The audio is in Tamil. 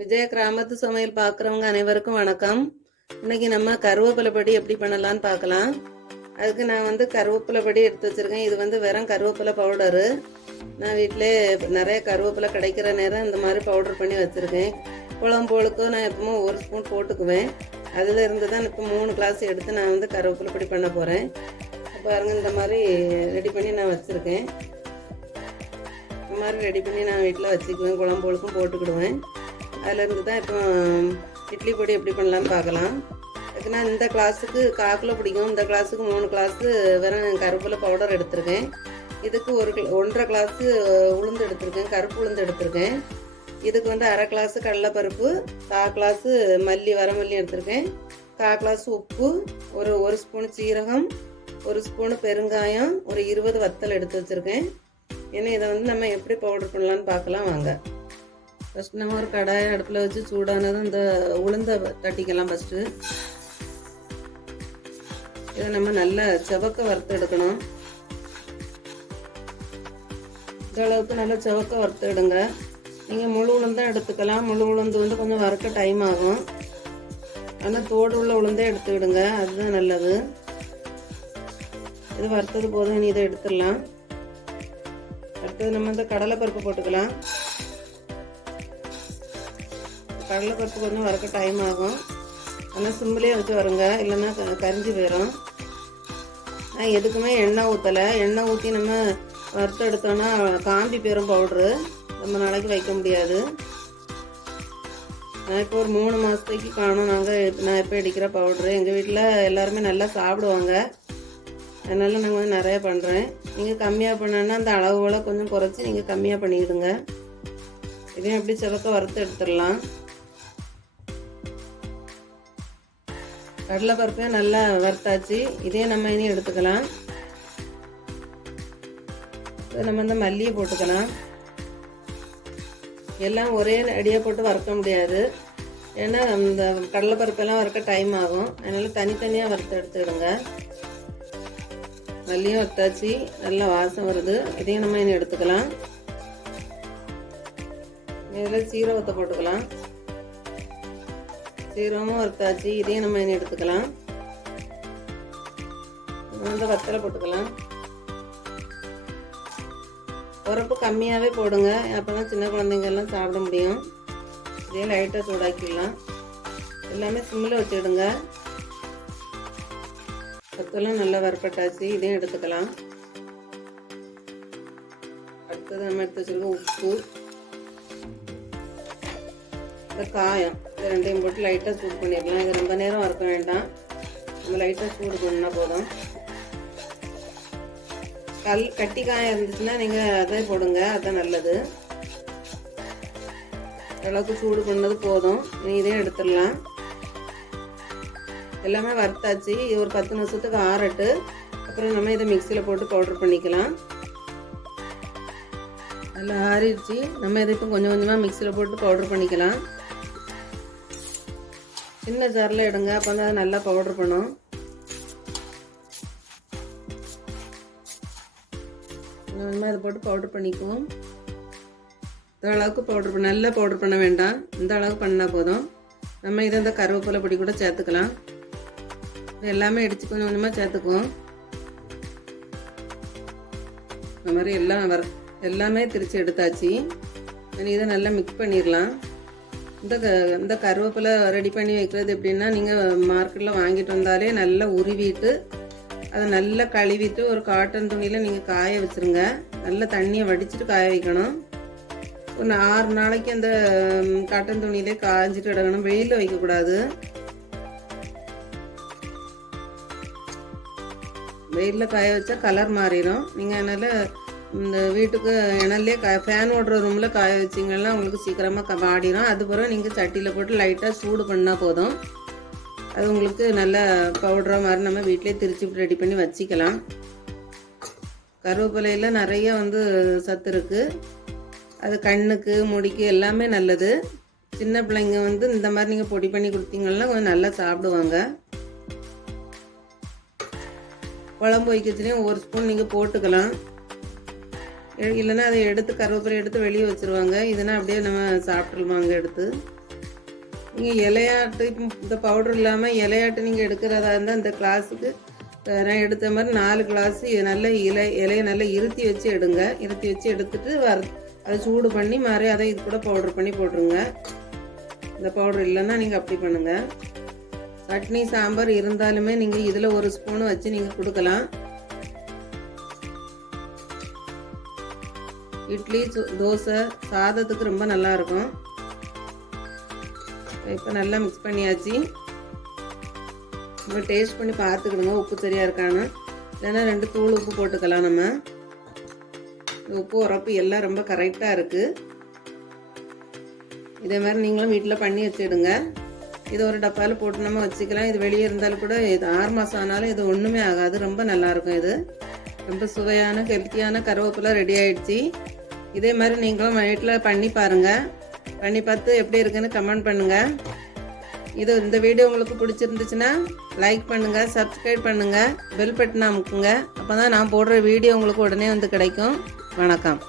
விஜய கிராமத்து சமையல் பார்க்குறவங்க அனைவருக்கும் வணக்கம். இன்னைக்கு நம்ம கருவேப்பிலை படி எப்படி பண்ணலாம்னு பார்க்கலாம் அதுக்கு நான் வந்து கருவேப்பிலை படி எடுத்து வச்சுருக்கேன். இது வந்து வெறும் கருவேப்பிலை பவுடரு நான் வீட்டிலே நிறைய கருவேப்பிலை கிடைக்கிற நேரம் இந்த மாதிரி பவுடர் பண்ணி வச்சுருக்கேன். குழம்போளுக்கும் நான் எப்பவும் ஒரு ஸ்பூன் போட்டுக்குவேன். அதில் இருந்து தான் இப்போ மூணு கிளாஸ் எடுத்து நான் வந்து கருவேப்பிலை படி பண்ண போகிறேன் பாருங்க இந்த மாதிரி ரெடி பண்ணி நான் வச்சுருக்கேன். இந்த மாதிரி ரெடி பண்ணி நான் வீட்டில் வச்சுக்குவேன். குழம்போளுக்கும் போட்டுக்கிடுவேன். அதிலேருந்து தான் இப்போ இட்லி பொடி எப்படி பண்ணலான்னு பார்க்கலாம். ஏன்னா இந்த கிளாஸுக்கு காக்கில் பிடிக்கும். இந்த கிளாஸுக்கு மூணு கிளாஸு வெறும் கருப்பில் பவுடர் எடுத்திருக்கேன். இதுக்கு ஒரு ஒன்றரை கிளாஸு உளுந்து எடுத்திருக்கேன். கருப்பு உளுந்து எடுத்திருக்கேன். இதுக்கு வந்து அரை கிளாஸு கடலைப்பருப்பு கா கிளாஸு மல்லி வரமல்லி எடுத்திருக்கேன். கா கிளாஸ் உப்பு ஒரு ஒரு ஸ்பூன் சீரகம் ஒரு ஸ்பூனு பெருங்காயம் ஒரு இருபது வத்தல் எடுத்து வச்சுருக்கேன். ஏன்னா இதை வந்து நம்ம எப்படி பவுடர் பண்ணலான்னு பார்க்கலாம். வாங்க. ஃபஸ்ட் நம்ம ஒரு கடாயை அடுப்பில் வச்சு சூடானதும் இந்த உளுந்த தட்டிக்கலாம் ஃபஸ்ட்டு இதை நம்ம நல்லா செவக்க வறுத்து எடுக்கணும். இந்த அளவுக்கு நல்லா செவக்க வறுத்து எடுங்க. நீங்கள் முழு உளுந்தான் எடுத்துக்கலாம். முழு உளுந்து வந்து கொஞ்சம் வறுக்க டைம் ஆகும். ஆனால் தோடு உள்ள உளுந்தே எடுத்துக்கிடுங்க அதுதான் நல்லது. இது வறுத்தது போதும். இனி இதை எடுத்துடலாம். அடுத்தது நம்ம இந்த கடலைப்பருப்பு போட்டுக்கலாம். கடலைப்பருப்பு கொஞ்சம் வறுக்க டைம் ஆகும். ஆனால் சிம்பிளே வச்சு வருங்க. இல்லைன்னா க- கரிஞ்சு போயிடும் நான் எதுக்குமே எண்ணெய் ஊற்றலை எண்ணெய் ஊற்றி நம்ம வறுத்து எடுத்தோன்னா காம்பி போயிடும் பவுட்ரு ரொம்ப நாளைக்கு வைக்க முடியாது. நான் இப்போ ஒரு மூணு மாதத்துக்கு காணும். நாங்கள் நான் இப்போ அடிக்கிற பவுட்ரு எங்கள் வீட்டில் எல்லாருமே நல்லா சாப்பிடுவாங்க. அதனால் நாங்கள் வந்து நிறையா பண்ணுறேன் நீங்கள் கம்மியாக பண்ணோன்னா அந்த அளவுகளை கொஞ்சம் குறைச்சி நீங்கள் கம்மியாக பண்ணிக்கிடுங்க. இதையும் அப்படி சிவக்க வறுத்து எடுத்துடலாம். கடலைப்பருப்பையும் நல்லா வறுத்தாச்சு. இதையும் நம்ம இனி எடுத்துக்கலாம். நம்ம இந்த மல்லியை போட்டுக்கலாம். எல்லாம் ஒரே அடியாக போட்டு வறுக்க முடியாது. ஏன்னா இந்த கடலைப்பருப்பெல்லாம் வறுக்க டைம் ஆகும். அதனால் தனித்தனியாக வறுத்து எடுத்துக்கிடுங்க. மல்லியும் வறுத்தாச்சு. நல்லா வாசம் வருது. இதையும் நம்ம இனி எடுத்துக்கலாம். இதில் சீரகத்தை போட்டுக்கலாம். சீரகமும் வறுத்தாச்சு இதையும் நம்ம இனி எடுத்துக்கலாம். வந்து வத்தலை போட்டுக்கலாம். உரப்பு கம்மியாகவே போடுங்க. அப்போ சின்ன குழந்தைங்கெல்லாம் சாப்பிட முடியும். இதே லைட்டாக சூடாக்கிடலாம். எல்லாமே சிம்மில் வச்சுடுங்க. வத்தலும் நல்லா வறுப்பட்டாச்சு இதையும் எடுத்துக்கலாம். அடுத்தது நம்ம எடுத்து வச்சுருக்கோம் உப்பு. இந்த காயம். இது ரெண்டையும் போட்டு லைட்டாக சூடு பண்ணிடலாம். இது ரொம்ப நேரம் வறுக்க வேண்டாம். நம்ம லைட்டாக சூடு பண்ணால் போதும். கல் கட்டி காயம் இருந்துச்சுன்னா நீங்கள் அதை போடுங்க. அதுதான் நல்லது. அளவுக்கு சூடு பண்ணது போதும். நீ இதையும் எடுத்துடலாம். எல்லாமே வறுத்தாச்சு. இது ஒரு பத்து நிமிஷத்துக்கு ஆறட்டு. அப்புறம் நம்ம இதை மிக்சியில் போட்டு பவுடர் பண்ணிக்கலாம். நல்லா ஆறிடுச்சு. நம்ம இதை இப்போ கொஞ்சம் கொஞ்சமாக மிக்சியில் போட்டு பவுடர் பண்ணிக்கலாம். சின்ன ஜாரில் எடுங்க. அப்போ தான் அது நல்லா பவுடர் பண்ணும் கொஞ்சமாக இதை போட்டு பவுடர் பண்ணிக்குவோம். இந்த அளவுக்கு பவுடர் பண்ண நல்லா பவுடர் பண்ண வேண்டாம். இந்த அளவுக்கு பண்ணால் போதும். நம்ம இதை இந்த கருவேப்பிலை பொடி கூட சேர்த்துக்கலாம். எல்லாமே இடித்து கொஞ்சம் கொஞ்சமாக சேர்த்துக்குவோம். இந்த மாதிரி எல்லாம் வர எல்லாமே திரிச்சு எடுத்தாச்சு. இதை நல்லா மிக்ஸ் பண்ணிடலாம். இந்த க இந்த கருவேப்பிலை ரெடி பண்ணி வைக்கிறது எப்படின்னா நீங்கள் மார்க்கெட்டில் வாங்கிட்டு வந்தாலே நல்லா உருவிட்டு அதை நல்லா கழுவிட்டு ஒரு காட்டன் துணியில் நீங்கள் காய வச்சுருங்க. நல்லா தண்ணியை வடிச்சிட்டு காய வைக்கணும். ஒரு ஆறு நாளைக்கு அந்த காட்டன் துணியிலே காய்ஞ்சிட்டு இடக்கணும் வெயிலில் வைக்கக்கூடாது. வெயிலில் காய வச்சா கலர் மாறிடும். நீங்கள் அதனால் இந்த வீட்டுக்கு இணல்லே க ஃபேன் ஓடுற ரூமில் காய வச்சிங்கன்னா உங்களுக்கு சீக்கிரமாக க வாடிடும் அதுபோக நீங்கள் சட்டியில் போட்டு லைட்டாக சூடு பண்ணால் போதும். அது உங்களுக்கு நல்ல பவுடராக மாதிரி நம்ம வீட்டிலே திரிச்சு ரெடி பண்ணி வச்சுக்கலாம். கருவேப்பிலையில் நிறைய வந்து சத்து இருக்குது அது கண்ணுக்கு முடிக்கு எல்லாமே நல்லது. சின்ன பிள்ளைங்க வந்து இந்த மாதிரி நீங்கள் பொடி பண்ணி கொடுத்தீங்கன்னா கொஞ்சம் நல்லா சாப்பிடுவாங்க. குழம்பு வைக்கிறதுலேயும் ஒரு ஸ்பூன் நீங்கள் போட்டுக்கலாம். இல்லைன்னா அதை எடுத்து கருவேப்பிலை எடுத்து வெளியே வச்சுருவாங்க. இதுனா அப்படியே நம்ம சாப்பிட்ருவாங்க எடுத்து? நீங்கள் இலையாட்டு இந்த பவுடர் இல்லாமல் இலையாட்டு நீங்கள் எடுக்கிறதா இருந்தால் இந்த கிளாஸுக்கு நான் எடுத்த மாதிரி நாலு கிளாஸ் நல்ல இலை இலையை நல்லா இருத்தி வச்சு எடுங்க. இருத்தி வச்சு எடுத்துட்டு வர அதை சூடு பண்ணி மாறி அதை இது கூட பவுடர் பண்ணி போட்டுருங்க. இந்த பவுடர் இல்லைன்னா நீங்கள் அப்படி பண்ணுங்கள் சட்னி சாம்பார் இருந்தாலுமே நீங்கள் இதில் ஒரு ஸ்பூன் வச்சு நீங்கள் கொடுக்கலாம். இட்லி தோசை சாதத்துக்கு ரொம்ப நல்லா இருக்கும் இப்போ நல்லா மிக்ஸ் பண்ணியாச்சு. நம்ம டேஸ்ட் பண்ணி பார்த்துக்கிடுங்க உப்பு சரியாக இருக்கான்னு. இல்லைன்னா ரெண்டு தூள் உப்பு போட்டுக்கலாம் நம்ம. இந்த உப்பு உரப்பு எல்லாம் ரொம்ப கரெக்டாக இருக்குது இதே மாதிரி நீங்களும் வீட்டில் பண்ணி வச்சுடுங்க. இது ஒரு டப்பாவில் போட்டு நம்ம வச்சுக்கலாம். இது வெளியே இருந்தாலும் கூட இது ஆறு மாதம் ஆனாலும் இது ஒன்றுமே ஆகாது. ரொம்ப நல்லாயிருக்கும் இது. ரொம்ப சுவையான ஹெல்த்தியான கருவேப்பிலை ரெடி ஆயிடுச்சு. இதே மாதிரி நீங்களும் வீட்டில் பண்ணி பாருங்கள் பண்ணி பார்த்து எப்படி இருக்குன்னு கமெண்ட் பண்ணுங்கள் இது இந்த வீடியோ உங்களுக்கு பிடிச்சிருந்துச்சுன்னா லைக் பண்ணுங்கள் சப்ஸ்கிரைப் பண்ணுங்கள் பெல் பட்டனை அமுக்குங்க. அப்போ தான் நான் போடுற வீடியோ உங்களுக்கு உடனே வந்து கிடைக்கும். வணக்கம்.